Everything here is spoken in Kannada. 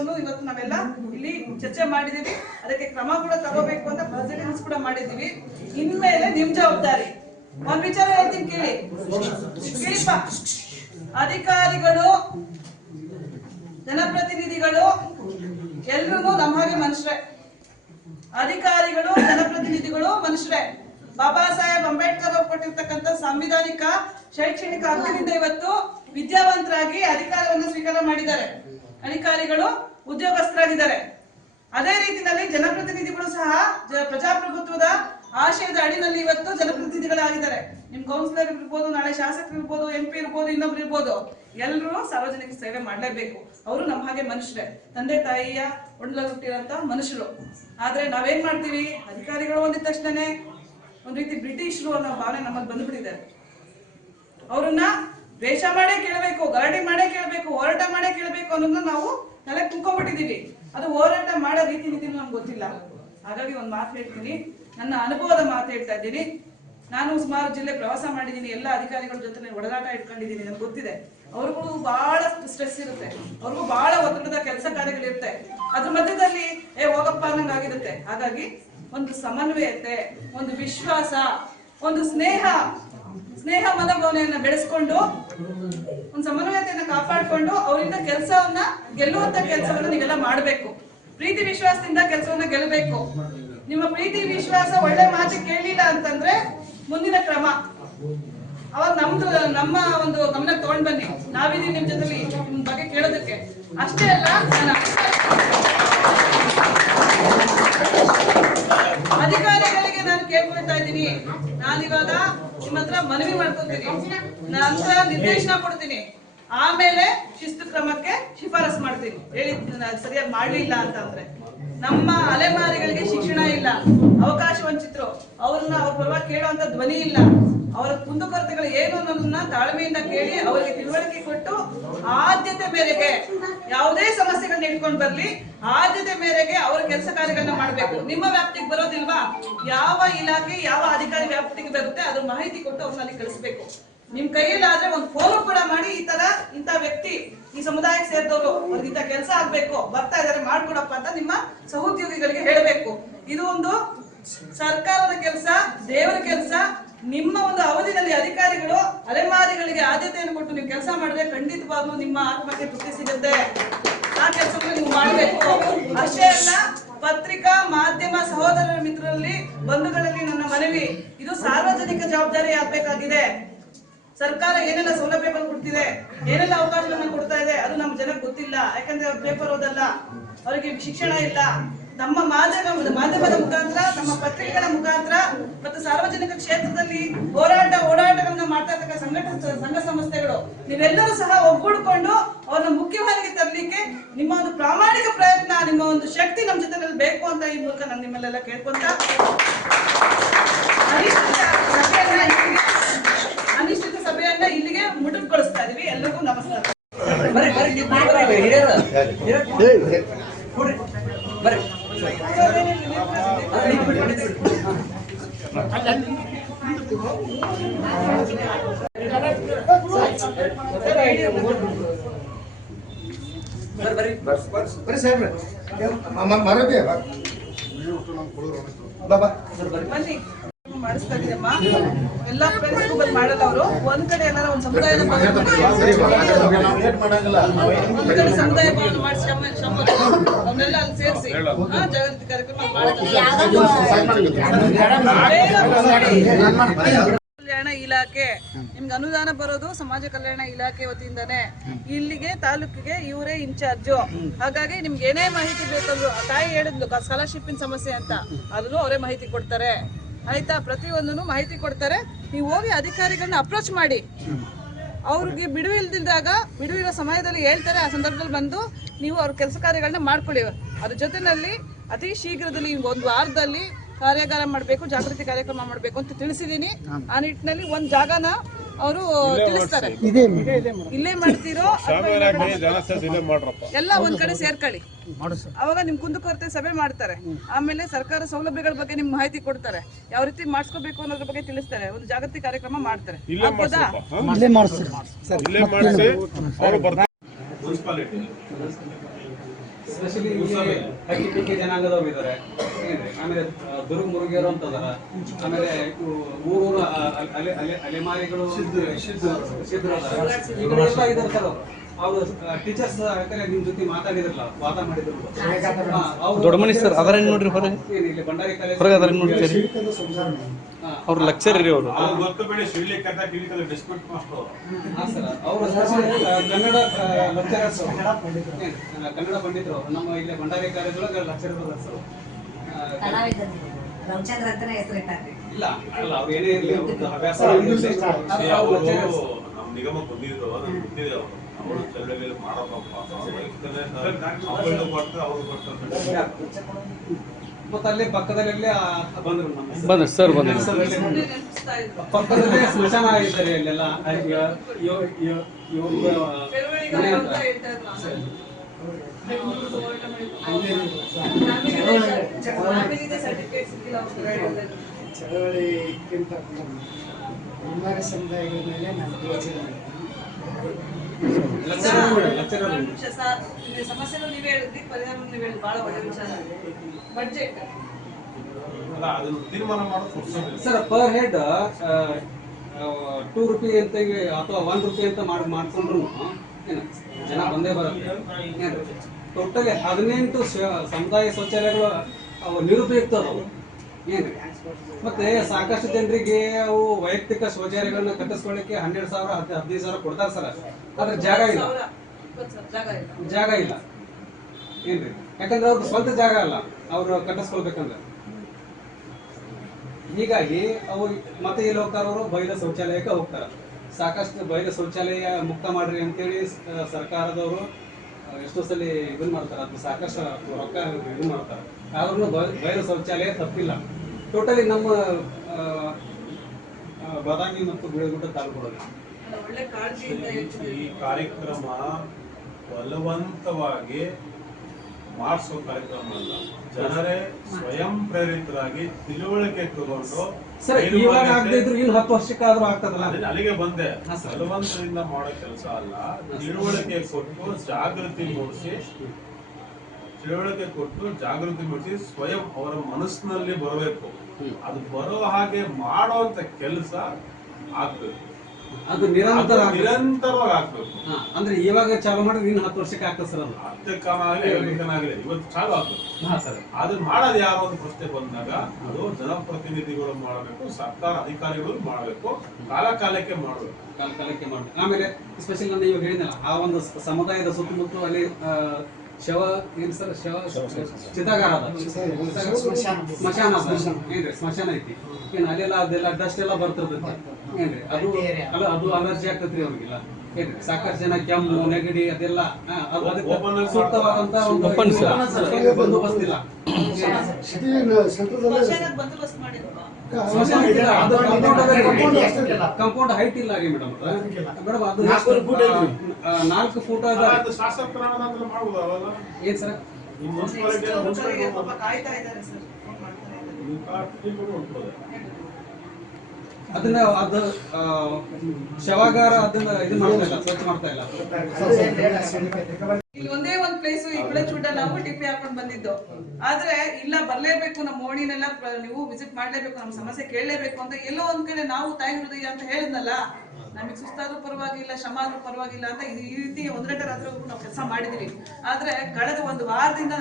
ವಿಚಾರವನ್ನು ಇವತ್ತು ನಾವೆಲ್ಲ ಇಲ್ಲಿ ಚರ್ಚೆ ಮಾಡಿದೀವಿ. ಅದಕ್ಕೆ ಕ್ರಮ ಕೂಡ ತಗೋಬೇಕು ಅಂತ ಪ್ರೆಸಿಡೆನ್ಸ್ ಕೂಡ ಮಾಡಿದೀವಿ. ಇನ್ಮೇಲೆ ನಿಮ್ ಜವಾಬ್ದಾರಿ. ಒಂದ್ ವಿಚಾರ ಹೇಳ್ತೀನಿ ಕೇಳಿಪ್ಪ. ಅಧಿಕಾರಿಗಳು, ಜನಪ್ರತಿನಿಧಿಗಳು ಎಲ್ರೂ ನಮ್ಮ ಹಾಗೆ ಮನುಷ್ಯರೇ. ಅಧಿಕಾರಿಗಳು, ಜನಪ್ರತಿನಿಧಿಗಳು ಮನುಷ್ಯರೇ. ಬಾಬಾ ಸಾಹೇಬ್ ಅಂಬೇಡ್ಕರ್ ಅವರು ಕೊಟ್ಟಿರ್ತಕ್ಕಂಥ ಸಾಂವಿಧಾನಿಕ ಶೈಕ್ಷಣಿಕ ಹಕ್ಕಿನಿಂದ ಇವತ್ತು ವಿದ್ಯಾವಂತರಾಗಿ ಅಧಿಕಾರವನ್ನು ಸ್ವೀಕಾರ ಮಾಡಿದ್ದಾರೆ. ಅಧಿಕಾರಿಗಳು ಉದ್ಯೋಗಸ್ಥರಾಗಿದ್ದಾರೆ. ಅದೇ ರೀತಿಯಲ್ಲಿ ಜನಪ್ರತಿನಿಧಿಗಳು ಸಹ ಪ್ರಜಾಪ್ರಭುತ್ವದ ಆಶಯದ ಅಡಿನಲ್ಲಿ ಇವತ್ತು ಜನಪ್ರತಿನಿಧಿಗಳಾಗಿದ್ದಾರೆ. ನಿಮ್ ಕೌನ್ಸಿಲರ್ ಇರ್ಬೋದು, ನಾಳೆ ಶಾಸಕರು ಇರ್ಬೋದು, MP ಇರ್ಬೋದು, ಇನ್ನೊಬ್ರು ಇರ್ಬೋದು, ಎಲ್ಲರೂ ಸಾರ್ವಜನಿಕ ಸೇವೆ ಮಾಡ್ಲೇಬೇಕು. ಅವರು ನಮ್ಮ ಹಾಗೆ ಮನುಷ್ಯರೇ, ತಂದೆ ತಾಯಿಯ ಒಡಲಲ್ಲಿ ಹುಟ್ಟಿರೋಂತ ಮನುಷ್ಯರು. ಆದ್ರೆ ನಾವೇನ್ ಮಾಡ್ತೀವಿ, ಅಧಿಕಾರಿಗಳು ಅಂದಿದ ತಕ್ಷಣನೇ ಒಂದ್ ರೀತಿ ಬ್ರಿಟಿಷರು ಅನ್ನೋ ಭಾವನೆ ನಮ್ಮಲ್ಲಿ ಬಂದ್ಬಿಟ್ಟಿದ್ದಾರೆ. ಅವ್ರನ್ನ ದ್ವೇಷ ಮಾಡೇ ಕೇಳಬೇಕು, ಗಲಾಟೆ ಮಾಡೇ ಕೇಳಬೇಕು, ಹೋರಾಟ ಮಾಡೇ ಕೇಳಬೇಕು ಅನ್ನೋದನ್ನ ನಾವು ತಲೆ ತುಂಬ್ಕೊಂಡ್ಬಿಟ್ಟಿದೀವಿ. ಅದು ಹೋರಾಟ ಮಾಡೋ ರೀತಿ ನೀತಿನೂ ನಮ್ಗೆ ಗೊತ್ತಿಲ್ಲ. ಹಾಗಾಗಿ ಒಂದ್ ಮಾತು ಹೇಳ್ತೀನಿ, ನನ್ನ ಅನುಭವದ ಮಾತು ಹೇಳ್ತಾ ಇದ್ದೀನಿ. ನಾನು ಸುಮಾರು ಜಿಲ್ಲೆ ಪ್ರವಾಸ ಮಾಡಿದ್ದೀನಿ, ಎಲ್ಲ ಅಧಿಕಾರಿಗಳ ಜೊತೆ ಒಡನಾಟ ಇಟ್ಕೊಂಡಿದ್ದೀನಿ, ನನ್ಗೆ ಗೊತ್ತಿದೆ. ಅವ್ರಿಗೂ ಬಹಳ ಸ್ಟ್ರೆಸ್ ಇರುತ್ತೆ, ಅವ್ರಿಗೂ ಬಹಳ ಒತ್ತಡದ ಕೆಲಸ ಕಾರ್ಯಗಳಿರುತ್ತೆ. ಅದ್ರ ಮಧ್ಯದಲ್ಲಿ ಹೋಗಪ್ಪ ಅನ್ನಂಗಾಗಿರುತ್ತೆ. ಹಾಗಾಗಿ ಒಂದು ಸಮನ್ವಯತೆ, ಒಂದು ವಿಶ್ವಾಸ, ಒಂದು ಸ್ನೇಹ ಮನೋಭಾವನೆಯನ್ನ ಬೆಳೆಸ್ಕೊಂಡು, ಒಂದು ಸಮನ್ವಯತೆಯನ್ನ ಕಾಪಾಡ್ಕೊಂಡು ಅವರಿಂದ ಕೆಲಸವನ್ನ ಗೆಲ್ಲುವಂತ ಕೆಲಸವನ್ನ ನೀವೆಲ್ಲ ಮಾಡ್ಬೇಕು. ಪ್ರೀತಿ ವಿಶ್ವಾಸದಿಂದ ಕೆಲಸವನ್ನ ಗೆಲ್ಲಬೇಕು. ನಿಮ್ಮ ಪ್ರೀತಿ ವಿಶ್ವಾಸ ಒಳ್ಳೆ ಮಾತು ಕೇಳಿಲ್ಲ ಅಂತಂದ್ರೆ ಮುಂದಿನ ಕ್ರಮ ಅವಾಗ ನಮ್ಮ ಒಂದು ಗಮನ ತಗೊಂಡ್ ಬನ್ನಿ. ನಾವಿದೀವಿ ನಿಮ್ ಜೊತೆಲಿ ನಿಮ್ ಬಗ್ಗೆ ಕೇಳೋದಕ್ಕೆ. ಅಷ್ಟೇ ಅಲ್ಲ, ಅಧಿಕಾರಿಗಳಿಗೆ ನಾನು ಕೇಳ್ಕೊಳ್ತಾ ಇದ್ದೀನಿ, ನಾನಿವಾಗ ನಿಮ್ಮ ಹತ್ರ ಮನವಿ ಮಾಡ್ಕೊತೀನಿ, ನಂತರ ನಿರ್ದೇಶನ ಕೊಡ್ತೀನಿ, ಆಮೇಲೆ ಶಿಸ್ತು ಕ್ರಮಕ್ಕೆ ಶಿಫಾರಸ್ ಮಾಡ್ತೀನಿ. ಹೇಳಿ ಸರಿಯಾಗಿ ಮಾಡ್ಲಿಲ್ಲ ಅಂತಂದ್ರೆ ನಮ್ಮ ಅಲೆಮಾರಿಗಳಿಗೆ ಶಿಕ್ಷಣ ಇಲ್ಲ, ಅವಕಾಶ ವಂಚಿತರು, ಅವ್ರ ಪರವಾಗಿ ಕೇಳುವಂತ ಧ್ವನಿ ಇಲ್ಲ. ಅವರ ಕುಂದುಕೊರತೆಗಳು ಏನು ಅನ್ನೋದನ್ನ ತಾಳ್ಮೆಯಿಂದ ಕೇಳಿ ಅವರಿಗೆ ತಿಳುವಳಿಕೆ ಕೊಟ್ಟು ಆದ್ಯತೆ ಮೇರೆಗೆ ಯಾವುದೇ ಸಮಸ್ಯೆಗಳನ್ನ ಇಟ್ಕೊಂಡು ಬರ್ಲಿ, ಆದ್ಯತೆ ಮೇರೆಗೆ ಅವರ ಕೆಲಸ ಕಾರ್ಯಗಳನ್ನ ಮಾಡ್ಬೇಕು. ನಿಮ್ಮ ವ್ಯಾಪ್ತಿಗೆ ಬರೋದಿಲ್ವಾ, ಯಾವ ಇಲಾಖೆ ಯಾವ ಅಧಿಕಾರಿ ವ್ಯಾಪ್ತಿಗೆ ಬರುತ್ತೆ ಅದ್ರ ಮಾಹಿತಿ ಕೊಟ್ಟು ಅವ್ರನ್ನ ಅಲ್ಲಿ ಕಳಿಸ್ಬೇಕು. ನಿಮ್ ಕೈಯಲ್ಲಾದ್ರೆ ಒಂದು ಫೋನ್ ಕೂಡ ಮಾಡಿ, ಇಂತ ವ್ಯಕ್ತಿ ಈ ಸಮುದಾಯಕ್ಕೆ ಸೇರಿದವರು, ಅವ್ರಿಗಿಂತ ಕೆಲಸ ಆಗ್ಬೇಕು, ಬರ್ತಾ ಇದಾರೆ, ಮಾಡ್ಕೊಡಪ್ಪ ಅಂತ ನಿಮ್ಮ ಸಹೋದ್ಯೋಗಿಗಳಿಗೆ ಹೇಳಬೇಕು. ಇದು ಒಂದು ಸರ್ಕಾರದ ಕೆಲಸ, ದೇವರ ಕೆಲಸ. ನಿಮ್ಮ ಒಂದು ಅವಧಿನಲ್ಲಿ ಅಧಿಕಾರಿಗಳು ಅಲೆಮಾರಿಗಳಿಗೆ ಆದ್ಯತೆಯನ್ನು ಕೊಟ್ಟು ನೀವು ಕೆಲಸ ಮಾಡಿದ್ರೆ ಖಂಡಿತವಾಗ್ಲೂ ನಿಮ್ಮ ಆತ್ಮಕ್ಕೆ ತೃಪ್ತಿ ಸಿಗುತ್ತೆ. ಆ ಕೆಲಸವನ್ನು ನೀವು ಮಾಡಬೇಕು. ಅಷ್ಟೇ ಅಲ್ಲ, ಪತ್ರಿಕಾ ಮಾಧ್ಯಮ ಸಹೋದರರ ಮಿತ್ರರಲ್ಲಿ, ಬಂಧುಗಳಲ್ಲಿ ನನ್ನ ಮನವಿ, ಇದು ಸಾರ್ವಜನಿಕ ಜವಾಬ್ದಾರಿ ಆಗ್ಬೇಕಾಗಿದೆ. ಸರ್ಕಾರ ಏನೆಲ್ಲ ಸೌಲಭ್ಯಗಳು ಕೊಡ್ತಿದೆ, ಏನೆಲ್ಲ ಅವಕಾಶಗಳನ್ನು ಕೊಡ್ತಾ ಇದೆ, ಅದು ನಮ್ಮ ಜನಕ್ಕೆ ಗೊತ್ತಿಲ್ಲ. ಯಾಕಂದ್ರೆ ಅವ್ರು ಪೇಪರ್ ಓದಲ್ಲ, ಅವರಿಗೆ ಶಿಕ್ಷಣ ಇಲ್ಲ. ನಮ್ಮ ಮಾಧ್ಯಮದ ಮುಖಾಂತರ, ನಮ್ಮ ಪತ್ರಿಕೆಗಳ ಮುಖಾಂತರ ಮತ್ತು ಸಾರ್ವಜನಿಕ ಕ್ಷೇತ್ರದಲ್ಲಿ ಓಡಾಟಗಳನ್ನ ಮಾಡ್ತಾ ಇರ್ತಕ್ಕ ಸಂಘ ಸಂಸ್ಥೆಗಳು, ನೀವೆಲ್ಲರೂ ಸಹ ಒಗ್ಗೂಡಿಕೊಂಡು ಅವ್ರನ್ನ ಮುಖ್ಯವಾಹಿನಿಗೆ ತರಲಿಕ್ಕೆ ನಿಮ್ಮ ಒಂದು ಪ್ರಾಮಾಣಿಕ ಪ್ರಯತ್ನ, ನಿಮ್ಮ ಒಂದು ಶಕ್ತಿ ನಮ್ಮ ಜೊತೆನಲ್ಲಿ ಬೇಕು ಅಂತ ಈ ಮೂಲಕ ನಾನು ನಿಮ್ಮೆಲ್ಲ ಕೇಳ್ಕೊಂತ ಅನಿಶ್ಚಿತ ಸಭೆಯನ್ನ ಇಲ್ಲಿಗೆ ಮುಟ್ಟುಗೊಳಿಸ್ತಾ ಇದೀವಿ. ಎಲ್ಲರಿಗೂ ನಮಸ್ಕಾರ. ಬನ್ನಿ ಮಾಡಿಸ್ತಾ ಇದೀಯಮ್ಮ. ಎಲ್ಲಾ ಫ್ರೆಂಡ್ಸ್ಗೂ ಬಂದು ಮಾಡಲ್ಲ ಅವರು. ಒಂದ್ ಕಡೆ ಎಲ್ಲಾರ ಒಂದ್ ಸಮುದಾಯದ ಸಮುದಾಯ ಭವನ ಮಾಡಿಸಿ ಅವನ್ನೆಲ್ಲ ಅಲ್ಲಿ ಸೇರಿಸಿ ಜಾಗೃತಿ ಕಾರ್ಯಕ್ರಮ ಕಲ್ಯಾಣ ಇಲಾಖೆ ನಿಮ್ಗೆ ಅನುದಾನ ಬರೋದು ಸಮಾಜ ಕಲ್ಯಾಣ ಇಲಾಖೆ ವತಿಯಿಂದಾನೆ. ಇಲ್ಲಿಗೆ ತಾಲೂಕಿಗೆ ಇವರೇ ಇನ್ಚಾರ್ಜು. ಹಾಗಾಗಿ ನಿಮ್ಗೆ ಏನೇ ಮಾಹಿತಿ ಬೇಕಂದ್ರು, ತಾಯಿ ಹೇಳಿದ್ಲು ಸ್ಕಾಲರ್ಶಿಪ್ ಸಮಸ್ಯೆ ಅಂತ, ಅದನ್ನು ಅವರೇ ಮಾಹಿತಿ ಕೊಡ್ತಾರೆ. ಆಯ್ತಾ, ಪ್ರತಿಯೊಂದನ್ನು ಮಾಹಿತಿ ಕೊಡ್ತಾರೆ. ನೀವು ಹೋಗಿ ಅಧಿಕಾರಿಗಳನ್ನ ಅಪ್ರೋಚ್ ಮಾಡಿ, ಅವ್ರಿಗೆ ಬಿಡುವಿರೋ ಸಮಯದಲ್ಲಿ ಹೇಳ್ತಾರೆ. ಆ ಸಂದರ್ಭದಲ್ಲಿ ಬಂದು ನೀವು ಅವ್ರ ಕೆಲಸ ಕಾರ್ಯಗಳನ್ನ ಮಾಡ್ಕೊಳ್ಳಿ. ಅದ್ರ ಜೊತೆನಲ್ಲಿ ಅತಿ ಶೀಘ್ರದಲ್ಲಿ ಒಂದು ವಾರದಲ್ಲಿ ಕಾರ್ಯಾಗಾರ ಮಾಡಬೇಕು, ಜಾಗೃತಿ ಕಾರ್ಯಕ್ರಮ ಮಾಡಬೇಕು ಅಂತ ತಿಳಿಸಿದೀನಿ. ಆ ನಿಟ್ಟಿನಲ್ಲಿ ಒಂದ್ ಜಾಗನ ಅವರು ತಿಳಿಸ್ತಾರೆ. ಇಲ್ಲೇ ಮಾಡ್ತಿರೋ ಎಲ್ಲ ಒಂದ್ ಕಡೆ ಸೇರ್ಕೊಳ್ಳಿ. ಅವಾಗ ನಿಮ್ ಕುಂದುಕೊರತೆ ಸಭೆ ಮಾಡ್ತಾರೆ. ಆಮೇಲೆ ಸರ್ಕಾರ ಸೌಲಭ್ಯಗಳ ಬಗ್ಗೆ ನಿಮ್ಗೆ ಮಾಹಿತಿ ಕೊಡ್ತಾರೆ, ಯಾವ ರೀತಿ ಮಾಡಿಸ್ಕೋಬೇಕು ಅನ್ನೋದ್ರ ಬಗ್ಗೆ ತಿಳಿಸ್ತಾರೆ. ಒಂದು ಜಾಗೃತಿ ಕಾರ್ಯಕ್ರಮ ಮಾಡ್ತಾರೆ. ಸ್ಪೆಷಲಿ ಹಕ್ಕಿ ಪಿಕ್ಕಿ ಜನಾಂಗದವ್ರು ಇದ್ದಾರೆ. ಆಮೇಲೆ ದುರ್ಗ ಮುರುಗೇರು ಅಂತ ಅದಾರ. ಆಮೇಲೆ ಊರೂರು ಅಲೆಮಾರಿಗಳು ಸಿದ್ಧರು ಅದಾರ. ಇವರೆಲ್ಲ ಇದಾರೆ ಸರ್. ಅವರು ಟೀಚರ್ಸ್ ನಿಮ್ ಜೊತೆ ಮಾತಾಡಿದ್ರಲ್ಲ, ವಾದ ಮಾಡಿದ್ರು. ದೊಡ್ಡ ಮನಿ ಸರ್ ಅದರ ನೋಡ್ರಿ ಹೊರಗೆ ಇಲ್ಲಿ ಭಂಡಾರಿ ಕಾಲೇಜ್ ಹೊರಗೆ ಅದರ ನೋಡ್ತೀರಿ. ಅವ್ರು ಲೆಕ್ಚರ್ ರೀ ಅವರು. ಅವರು ಕನ್ನಡ ಲೆಕ್ಚರರ್ಸ್, ಕನ್ನಡ ಪಂಡಿತರು. ನಮ್ಮ ಇಲ್ಲಿ ಭಂಡಾರಿ ಕಾಲೇಜ್ ಒಳಗೆ ಲೆಕ್ಚರರ್ ಸರ್. ಇಲ್ಲ ಅಲ್ಲ, ಅವ್ರು ಏನೇ ಇರಲಿ ಅವ್ರದ್ದು ಅಭ್ಯಾಸ ನಿಗಮ ಬಂದಿದ್ರು, ನನಗೆ ಗೊತ್ತಿದೆ ಅವರು. ಅವರು ಚಳವಳಿಯಲ್ಲಿ ಮಾಡೋದಪ್ಪ ಮತ್ತೆ ಅಲ್ಲಿ ಪಕ್ಕದಲ್ಲಿ ಬಂದ್ರು. ಬಂದ್ರಿ ಸರ್ ಬಂದ್ರಿ. ಪಕ್ಕದಲ್ಲೇ ಸ್ಮಶಾನ ಆಗಿದ್ದಾರೆ ಅಲ್ಲೆಲ್ಲ. ಚಳವಳಿಗಿಂತ ಕುಮಾರ ಸಮುದಾಯಗಳ ಮೇಲೆ ನಾನು ಸಮಸ್ಯೆನೂ ನೀವೇ ಹೇಳಿದ್ರಿ, ಪರಿಹಾರ ನೀವೇ ಹೇಳಿದ್ರಿ. ಬಹಳ ಒಳ್ಳೆ ವಿಚಾರ. ಬಡ್ಜೆಟ್ ಸರ್ ಪರ್ ಹೆಡ್ 2 ರೂಪಾಯಿ ಅಂತ ಅಥವಾ 1 ರೂಪಾಯಿ ಅಂತ ಮಾಡ್ಕೊಂಡ್ರು ಜನ ಬಂದೇ ಬರುತ್ತೆ. ಟೋಟಲಿ 18 ಸಮುದಾಯ ಶೌಚಾಲಯಗಳು ಅವು ನಿರುಪಯುಕ್ತ ಅದಾವು. ಏನ್ರಿ ಮತ್ತೆ ಸಾಕಷ್ಟು ಜನರಿಗೆ ಅವು ವೈಯಕ್ತಿಕ ಶೌಚಾಲಯಗಳನ್ನ ಕಟ್ಟಿಸ್ಕೊಳ್ಳಿಕ್ಕೆ 12,000 15,000 ಕೊಡ್ತಾರೆ ಸರ್. ಆದ್ರೆ ಜಾಗ ಇಲ್ಲ. ಏನ್ರಿ, ಯಾಕಂದ್ರೆ ಅವ್ರದ್ದು ಸ್ವಂತ ಜಾಗ ಅಲ್ಲ ಅವ್ರು ಕಟ್ಟಿಸ್ಕೊಳ್ಬೇಕಂದ್ರೆ. ಹೀಗಾಗಿ ಅವು ಮತ್ತೆ ಎಲ್ಲಿ ಹೋಗ್ತಾರ, ಅವರು ಬಯಲು ಶೌಚಾಲಯಕ್ಕೆ ಹೋಗ್ತಾರೆ. ಸಾಕಷ್ಟು ಬಯಲು ಶೌಚಾಲಯ ಮುಕ್ತ ಮಾಡ್ರಿ ಅಂತೇಳಿ ಸರ್ಕಾರದವರು ಎಷ್ಟೋ ಸಲ ಇದನ್ನ ಮಾಡ್ತಾರೆ. ಅದು ಸಾಕಷ್ಟು ರೊಕ್ಕ ಇದು ಮಾಡ್ತಾರೆ. ಆದ್ರೂ ಬಯಲು ಶೌಚಾಲಯ ತಪ್ಪಿಲ್ಲ. ಟೋಟಲಿ ನಮ್ಮ ಬಾದಾಮಿ ಮತ್ತು ಬಿಳಗುಡ್ಡ ತಾಲೂಕುಗಳಲ್ಲಿ ಈ ಕಾರ್ಯಕ್ರಮ ಬಲವಂತವಾಗಿ ಮಾಡಿಸೋ ಕಾರ್ಯಕ್ರಮ ಅಲ್ಲ. ಜನರೇ ಸ್ವಯಂ ಪ್ರೇರಿತರಾಗಿ ತಿಳುವಳಿಕೆ ತಗೊಂಡು ಸರ್ ಇವಾಗ ಆಗದೆ ಇದ್ರು ಇನ್ನು 10 ವರ್ಷಕ್ಕಾದ್ರೂ ಆಗ್ತದಲ್ಲ. ಅಲ್ಲಿಗೆ ಬಂದೆ. ಬಲವಂತದಿಂದ ಮಾಡೋ ಕೆಲಸ ಅಲ್ಲ. ತಿಳುವಳಿಕೆ ಕೊಟ್ಟು ಜಾಗೃತಿ ಮೂಡಿಸಿ ಸ್ವಯಂ ಅವರ ಮನಸ್ಸಿನಲ್ಲಿ ಬರಬೇಕು. ಅದು ಬರೋ ಹಾಗೆ ಮಾಡುವಂತ ಕೆಲಸ ಆಗ್ಬೇಕು. ಅದು ನಿರಂತರವಾಗಿ ಆಗ್ಬೇಕು. ಅಂದ್ರೆ ಇವಾಗ ಚಾಲು ಮಾಡಿದ್ರೆ ಇನ್ನು 10 ವರ್ಷಕ್ಕೆ ಆಗ್ತದೆ ಸರ್. ಅದು 10 ಇವತ್ತು ಚಾಲು ಆಗ್ಬೇಕು. ಅದನ್ನ ಮಾಡೋದು ಯಾರು ಅಂತ ಪ್ರಶ್ನೆ ಬಂದಾಗ ಅದು ಜನಪ್ರತಿನಿಧಿಗಳು ಮಾಡಬೇಕು, ಸರ್ಕಾರ ಅಧಿಕಾರಿಗಳು ಮಾಡಬೇಕು, ಕಾಲಕ್ಕೆ ಮಾಡಬೇಕು. ಆಮೇಲೆ ಸ್ಪೆಷಲ್ ನಾನು ಇವಾಗ ಹೇಳಿದ್ನಲ್ಲ, ಆ ಒಂದು ಸಮುದಾಯದ ಸುತ್ತಮುತ್ತ ಅಲ್ಲಿ ಶವ ಏನ್ ಸರ್, ಚಿತಾಗಾರ ಅದ, ಸ್ಮಶಾನ ಏನ್ರಿ, ಸ್ಮಶಾನ ಐತಿ. ಏನ್ ಅಲ್ಲೆಲ್ಲ ಅದೆಲ್ಲ ಡಸ್ಟ್ ಎಲ್ಲ ಬರ್ತಿರ್ತೈತಿ. ಏನ್ರಿ ಅದು ಅಲರ್ಜಿ ಆಗ್ತೈತ್ರಿ ಅವ್ರಿಗೆಲ್ಲ. ಏನ್ರಿ ಸಾಕಷ್ಟು ಜನ ಕೆಮ್ಮು ನೆಗಡಿ ಅದೆಲ್ಲ ಸೂಕ್ತವಾದಂತ ಒಂದು ಬಂದೋಬಸ್ತ್ ಇಲ್ಲ. ಕಂಪೌಂಡ್ ಹೈಟ್ ಇಲ್ಲ ಆಗಿ ಮೇಡಮ್. ಮೇಡಮ್ ಅದು 4 ಫೂಟ್ ಏನ್ ಸರ್? ಅದನ್ನ ಅದು ಶವಾಗಾರ ಅದನ್ನ ಇದು ಮಾಡ್ತಾ ಇಲ್ಲ, ಸ್ವಚ್ಛ ಮಾಡ್ತಾ ಇಲ್ಲ. ಇಲ್ಲಿ ಒಂದೇ ಒಂದ್ ಪ್ಲೇಸ್ ಈ ಗುಳಚೂಡ ನಾವು ಟಿಪ್ಪಿ ಹಾಕೊಂಡ್ ಬಂದಿದ್ದು. ಆದ್ರೆ ಇಲ್ಲ ಬರ್ಲೇಬೇಕು, ನಮ್ಮ ಓಣಿನೆಲ್ಲ ನೀವು ವಿಸಿಟ್ ಮಾಡ್ಲೇಬೇಕು, ನಮ್ಮ ಸಮಸ್ಯೆ ಕೇಳಲೇಬೇಕು ಅಂತ ಎಲ್ಲೋ ಒಂದ್ ಕಡೆ ನಾವು ತಾಯಿ ಹೃದಯ ಅಂತ ಹೇಳಿದ್ನಲ್ಲ, ನಮಗೆ ಸುಸ್ತಾದ್ರೂ ಪರವಾಗಿಲ್ಲ, ಶ್ರಮ ಆದ್ರೂ ಪರವಾಗಿಲ್ಲ ಅಂತ ಈ ರೀತಿ 1 ಗಂಟೆ ರಾತ್ರಿ ನಾವು ಕೆಲಸ ಮಾಡಿದೀವಿ. ಆದ್ರೆ ಕಳೆದ 1 ವಾರದಿಂದ